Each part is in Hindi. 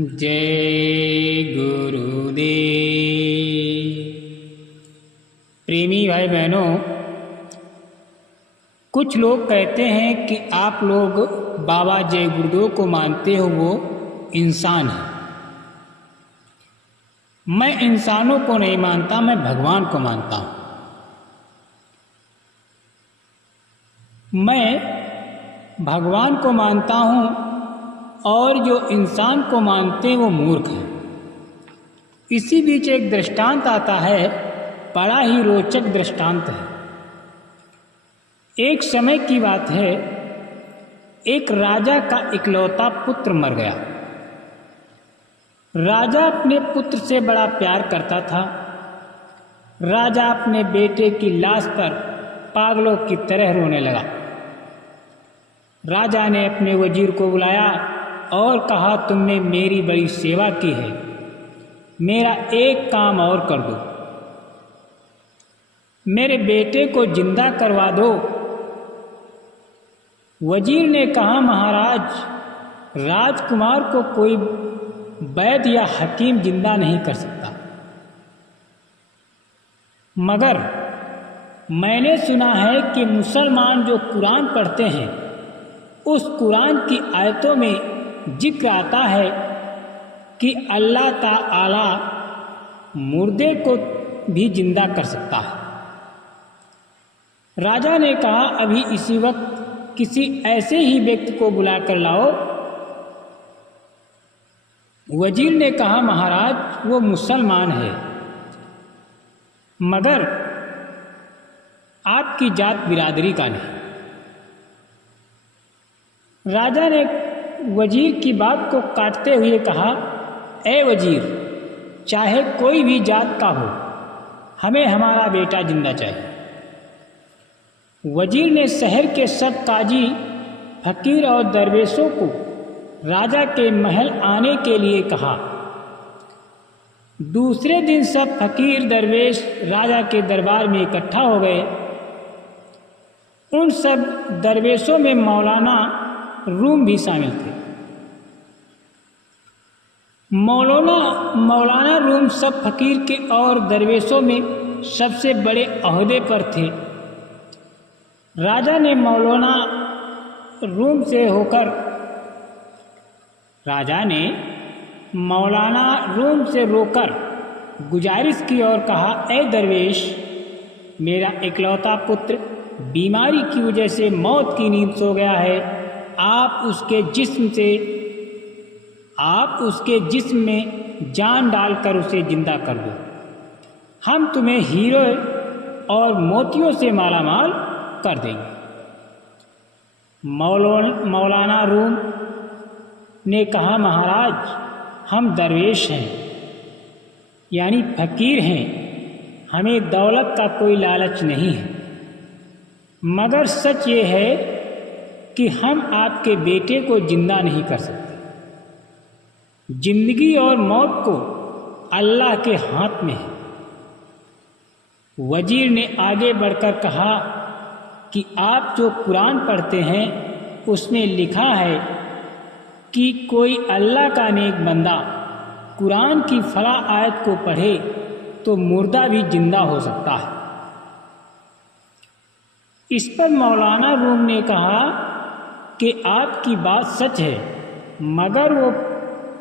जय गुरुदेव। प्रेमी भाई बहनों, कुछ लोग कहते हैं कि आप लोग बाबा जय गुरुदेव को मानते हो, वो इंसान है। मैं इंसानों को नहीं मानता, मैं भगवान को मानता हूँ। मैं भगवान को मानता हूँ और जो इंसान को मानते हैं वो मूर्ख है। इसी बीच एक दृष्टांत आता है, बड़ा ही रोचक दृष्टांत है। एक समय की बात है, एक राजा का इकलौता पुत्र मर गया। राजा अपने पुत्र से बड़ा प्यार करता था। राजा अपने बेटे की लाश पर पागलों की तरह रोने लगा। राजा ने अपने वजीर को बुलाया और कहा, तुमने मेरी बड़ी सेवा की है, मेरा एक काम और कर दो, मेरे बेटे को जिंदा करवा दो। वजीर ने कहा, महाराज, राजकुमार को कोई वैद्य या हकीम जिंदा नहीं कर सकता, मगर मैंने सुना है कि मुसलमान जो कुरान पढ़ते हैं, उस कुरान की आयतों में जिक्र आता है कि अल्लाह ताला मुर्दे को भी जिंदा कर सकता है। राजा ने कहा, अभी इसी वक्त किसी ऐसे ही व्यक्ति को बुलाकर लाओ। वजीर ने कहा, महाराज, वो मुसलमान है, मगर आपकी जात बिरादरी का नहीं। राजा ने वजीर की बात को काटते हुए कहा, ए वजीर, चाहे कोई भी जात का हो, हमें हमारा बेटा जिंदा चाहिए। वजीर ने शहर के सब काजी, फकीर और दरवेशों को राजा के महल आने के लिए कहा। दूसरे दिन सब फकीर दरवेश राजा के दरबार में इकट्ठा हो गए। उन सब दरवेशों में मौलाना रूम भी शामिल थे। मौलाना रूम सब फकीर के और दरवेशों में सबसे बड़े ओहदे पर थे। राजा ने मौलाना रूम से रोकर गुजारिश की और कहा, ए दरवेश, मेरा इकलौता पुत्र बीमारी की वजह से मौत की नींद सो गया है। आप उसके जिस्म में जान डालकर उसे जिंदा कर दो। हम तुम्हें हीरे और मोतियों से मालामाल कर देंगे। मौलाना रूम ने कहा, महाराज, हम दरवेश हैं, यानी फकीर हैं, हमें दौलत का कोई लालच नहीं है, मगर सच ये है कि हम आपके बेटे को जिंदा नहीं कर सकते। जिंदगी और मौत को अल्लाह के हाथ में है। वजीर ने आगे बढ़कर कहा कि आप जो कुरान पढ़ते हैं, उसमें लिखा है कि कोई अल्लाह का नेक बंदा कुरान की फला आयत को पढ़े तो मुर्दा भी जिंदा हो सकता है। इस पर मौलाना रूम ने कहा कि आपकी बात सच है,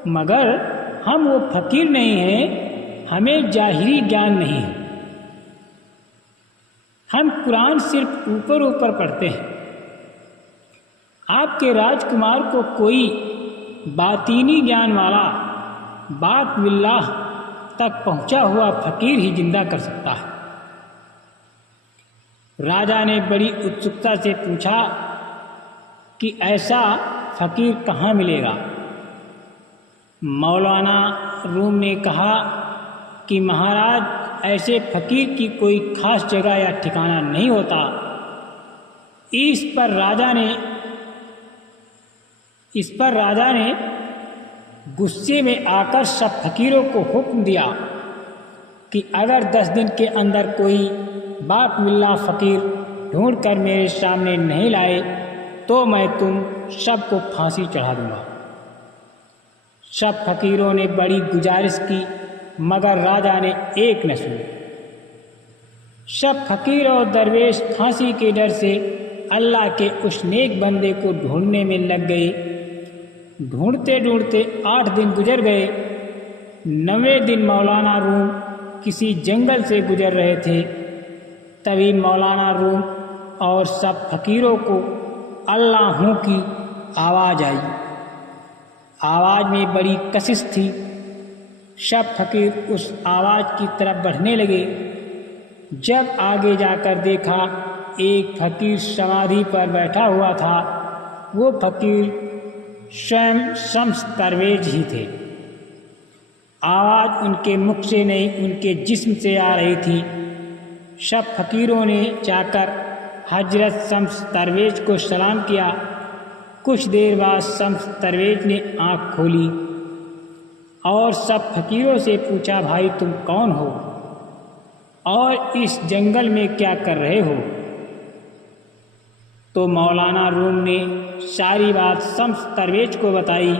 मगर हम वो फकीर नहीं हैं, हमें जाहिरी ज्ञान नहीं है। हम कुरान सिर्फ ऊपर ऊपर पढ़ते हैं। आपके राजकुमार को कोई बातीनी ज्ञान वाला बात बिल्लाह तक पहुंचा हुआ फकीर ही जिंदा कर सकता है। राजा ने बड़ी उत्सुकता से पूछा कि ऐसा फकीर कहाँ मिलेगा। मौलाना रूम ने कहा कि महाराज, ऐसे फकीर की कोई खास जगह या ठिकाना नहीं होता। इस पर राजा ने गुस्से में आकर सब फकीरों को हुक्म दिया कि अगर 10 दिन के अंदर कोई बाप मिल्ला फकीर ढूंढकर मेरे सामने नहीं लाए तो मैं तुम सबको फांसी चढ़ा दूंगा। सब फकीरों ने बड़ी गुजारिश की, मगर राजा ने एक न सुनी। सब फकीर और दरवेश फांसी के डर से अल्लाह के उस नेक बंदे को ढूंढने में लग गए। ढूंढते ढूंढते 8 दिन गुजर गए। 9वें दिन मौलाना रूम किसी जंगल से गुजर रहे थे। तभी मौलाना रूम और सब फकीरों को अल्लाहों की आवाज़ आई। आवाज़ में बड़ी कशिश थी। सब फकीर उस आवाज़ की तरफ बढ़ने लगे। जब आगे जाकर देखा, एक फकीर समाधि पर बैठा हुआ था। वो फकीर स्वयं शम्स दरवेश ही थे। आवाज़ उनके मुख से नहीं, उनके जिस्म से आ रही थी। सब फकीरों ने जाकर हजरत शम्स दरवेश को सलाम किया। कुछ देर बाद शम्स दरवेश ने आँख खोली और सब फकीरों से पूछा, भाई तुम कौन हो और इस जंगल में क्या कर रहे हो? तो मौलाना रूम ने सारी बात शम्स दरवेश को बताई।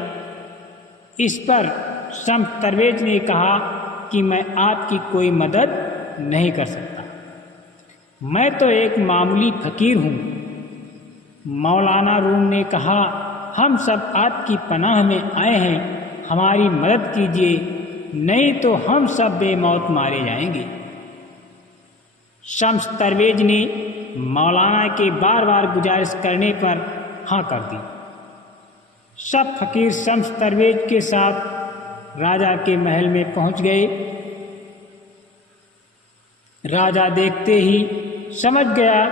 इस पर शम्स दरवेश ने कहा कि मैं आपकी कोई मदद नहीं कर सकता, मैं तो एक मामूली फकीर हूँ। मौलाना रूम ने कहा, हम सब आपकी पनाह में आए हैं, हमारी मदद कीजिए, नहीं तो हम सब बेमौत मारे जाएंगे। शम्स दरवेश ने मौलाना के बार बार गुजारिश करने पर हाँ कर दी। सब फकीर शम्स दरवेश के साथ राजा के महल में पहुंच गए। राजा देखते ही समझ गया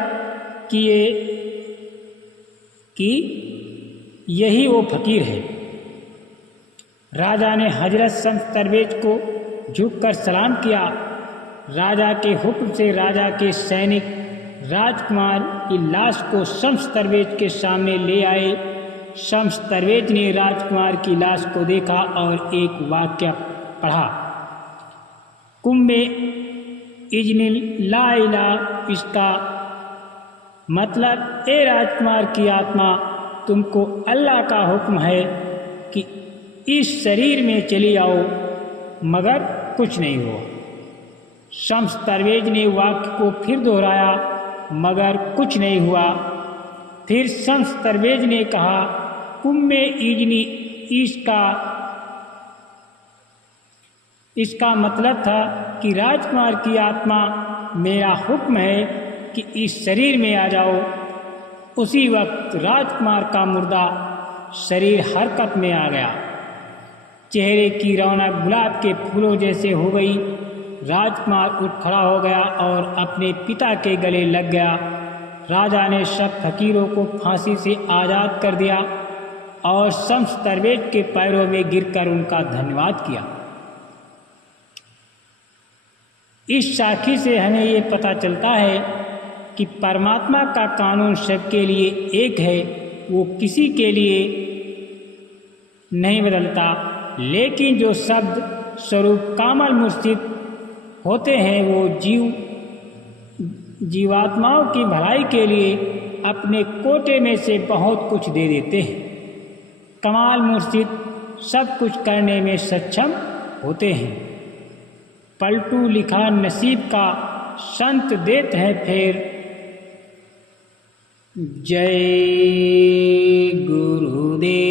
कि यही वो फकीर है। राजा ने हजरत शम्स दरवेश को झुककर सलाम किया। राजा के हुक्म से राजा के सैनिक राजकुमार की लाश को शम्स दरवेश के सामने ले आए। शम्स दरवेश ने राजकुमार की लाश को देखा और एक वाक्य पढ़ा, कुम्बे इजनिल ला इला, इसका मतलब, ए राजकुमार की आत्मा, तुमको अल्लाह का हुक्म है कि इस शरीर में चली आओ, मगर कुछ नहीं हुआ। शम्स दरवेश ने वाक्य को फिर दोहराया, मगर कुछ नहीं हुआ। फिर शम्स दरवेश ने कहा, कुम्मे इजनी, इसका मतलब था कि राजकुमार की आत्मा, मेरा हुक्म है कि इस शरीर में आ जाओ। उसी वक्त राजकुमार का मुर्दा शरीर हरकत में आ गया। चेहरे की रौनक गुलाब के फूलों जैसे हो गई। राजकुमार उठ खड़ा हो गया और अपने पिता के गले लग गया। राजा ने सब फकीरों को फांसी से आज़ाद कर दिया और शम्स दरवेश के पैरों में गिरकर उनका धन्यवाद किया। इस साखी से हमें ये पता चलता है कि परमात्मा का कानून सबके लिए एक है। वो किसी के लिए नहीं बदलता, लेकिन जो शब्द स्वरूप कामल मुर्शिद होते हैं वो जीवात्माओं की भलाई के लिए अपने कोटे में से बहुत कुछ दे देते हैं। कमाल मुर्शिद सब कुछ करने में सक्षम होते हैं। पलटू लिखा नसीब का संत देते हैं फिर। जय गुरुदेव।